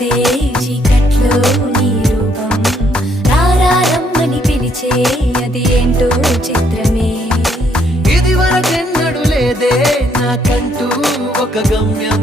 చూస్తే చీకట్లో నీ రూపం రారమ్మని పిలిచే అది ఏంటో చిత్రమే ఇది వరకెన్నడు లేదే నాకంటూ ఒక గమ్యం